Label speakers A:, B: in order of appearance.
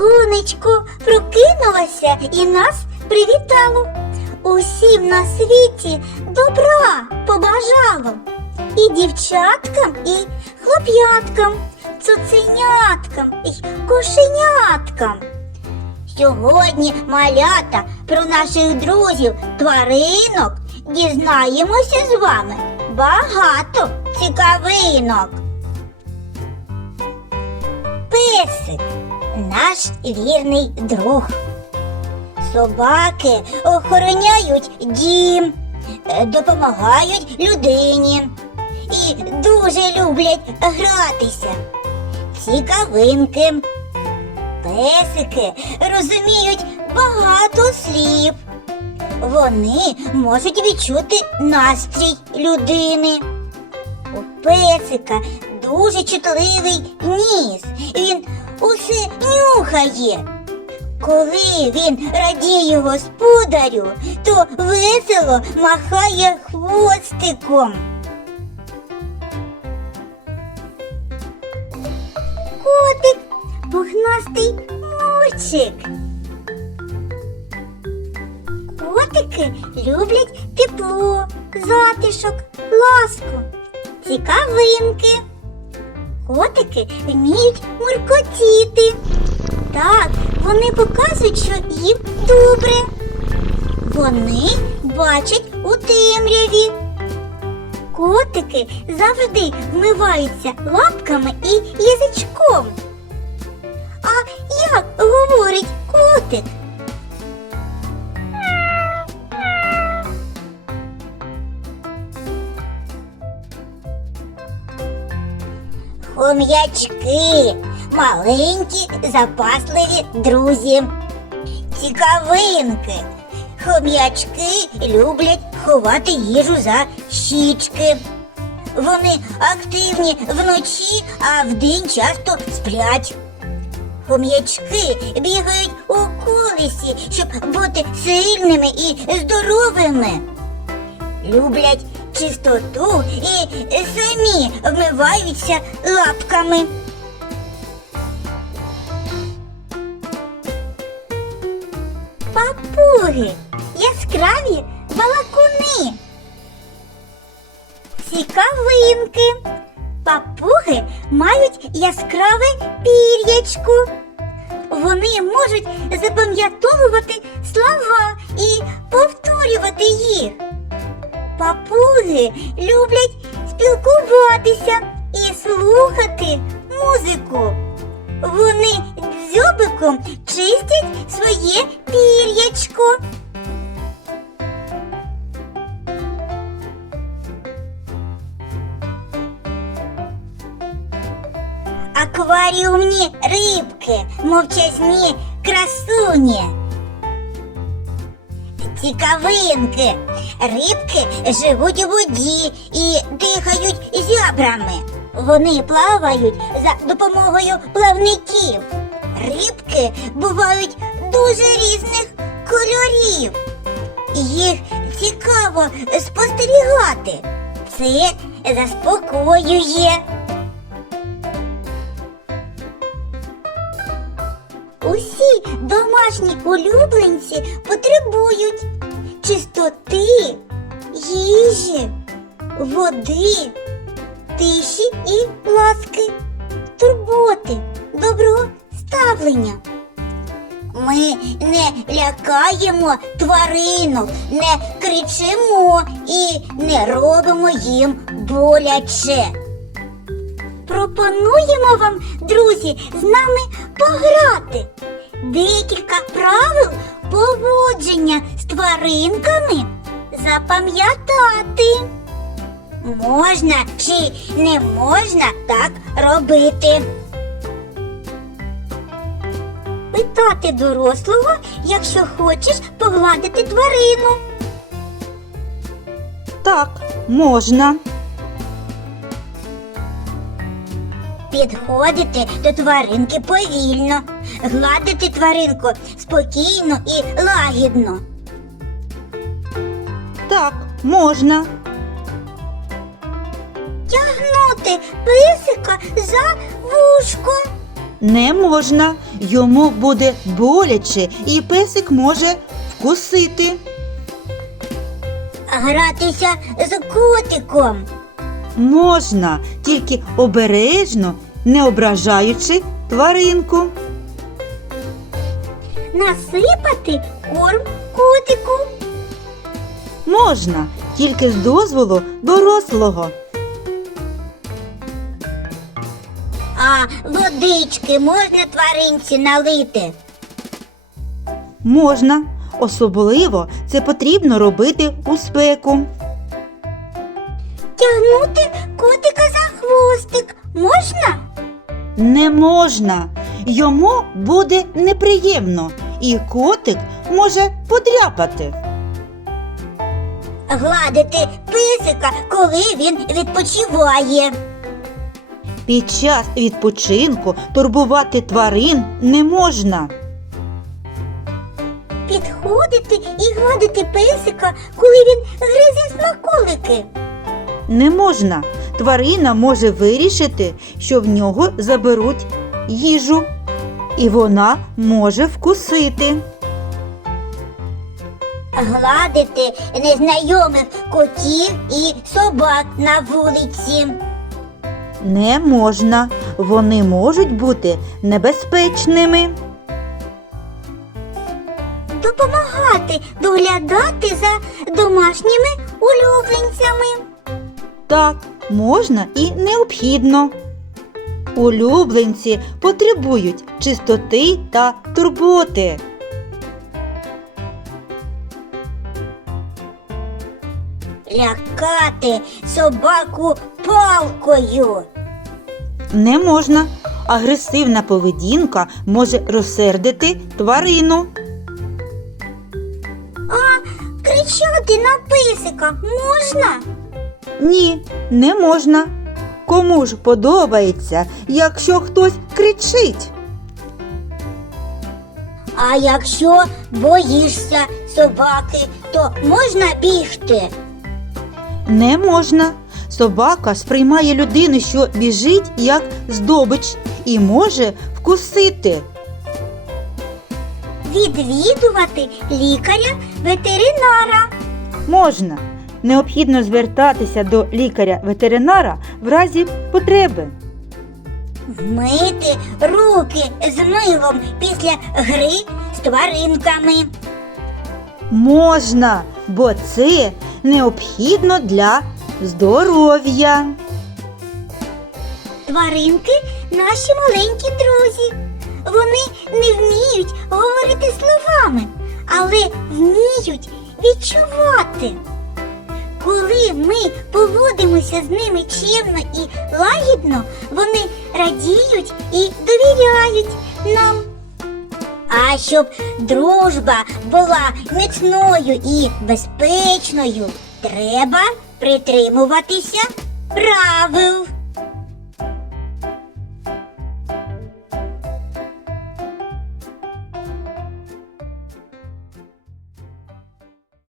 A: сонечко прокинулося і нас привітало. Усім на світі добра побажало. І дівчаткам, і хлоп'яткам, цуценяткам, і кошеняткам. Сьогодні малята про наших друзів тваринок дізнаємося з вами багато цікавинок. Песик наш вірний друг. Собаки охороняють дім, е, допомагають людині і дуже люблять гратися. Цікавинки. Песики розуміють багато слів. Вони можуть відчути настрій людини. У песика дуже чутливий ніс. Він усе нюхає. Коли він радіє господарю, то весело махає хвостиком. Котик, пухнастий мурчик. Котики люблять тепло, затишок, ласку, цікавинки. Котики вміють муркотіти. Так, вони показують, що їм добре. Вони бачать у темряві. Котики завжди вмиваються лапками і язичком. Хом'ячки, маленькі запасливі друзі. Цікавинки. Хом'ячки люблять ховати їжу за щічки. Вони активні вночі, а вдень часто сплять. Хом'ячки бігають у колесі, щоб бути сильними і здоровими. Люблять чистоту і самі вмиваються лапками. Папуги, яскраві балакуни. Цікавинки. Папуги мають яскраве пір'ячко. Вони можуть запам'ятовувати Папуги люблять спілкуватися і слухати музику. Вони дзьобиком чистять своє пір'ячко. Акваріумні рибки, мовчазні красуні. Цікавинки. Рибки живуть у воді і дихають зябрами. Вони плавають за допомогою плавників. Рибки бувають дуже різних кольорів. Їх цікаво спостерігати. Це заспокоює. Домашні улюбленці потребують чистоти, їжі, води, тиші і ласки, турботи, добро ставлення. Ми не лякаємо тваринок, не кричимо і не робимо їм боляче. Пропонуємо вам, друзі, з нами пограти. Декілька правил поводження з тваринками запам'ятати. Можна чи не можна так робити. Питати дорослого, якщо хочеш погладити тварину.
B: Так, можна.
A: Підходити до тваринки повільно, гладити тваринку спокійно і лагідно.
B: Так, можна.
A: Тягнути писика за вушко.
B: Не можна. Йому буде боляче і песик може вкусити.
A: Гратися з котиком.
B: Можна, тільки обережно, не ображаючи тваринку.
A: Насипати корм котику.
B: Можна, тільки з дозволу дорослого.
A: А водички можна тваринці налити.
B: Можна. Особливо це потрібно робити у спеку.
A: Тягнути котика за хвостик можна?
B: Не можна. Йому буде неприємно, і котик може подряпати.
A: Гладити писика, коли він відпочиває.
B: Під час відпочинку турбувати тварин не можна.
A: Підходити і гладити песика, коли він гризе смаколики.
B: Не можна. Тварина може вирішити, що в нього заберуть їжу, і вона може вкусити.
A: Гладити незнайомих котів і собак на вулиці.
B: Не можна. Вони можуть бути небезпечними.
A: Допомагати доглядати за домашніми улюбленцями.
B: Так, можна і необхідно. Улюбленці потребують чистоти та турботи.
A: Лякати собаку палкою.
B: Не можна. Агресивна поведінка може розсердити тварину.
A: А кричати на писика можна?
B: Ні, не можна. Кому ж подобається, якщо хтось кричить?
A: А якщо боїшся собаки, то можна бігти.
B: Не можна. Собака сприймає людину, що біжить як здобич, і може вкусити.
A: Відвідувати лікаря ветеринара.
B: Можна. Необхідно звертатися до лікаря-ветеринара в разі потреби.
A: Мити руки з милом після гри з тваринками.
B: Можна, бо це необхідно для здоров'я.
A: Тваринки наші маленькі друзі. Вони не вміють говорити словами, але вміють відчувати. Коли ми поводимося з ними чемно і лагідно, вони радіють і довіряють нам. А щоб дружба була міцною і безпечною, треба притримуватися правил.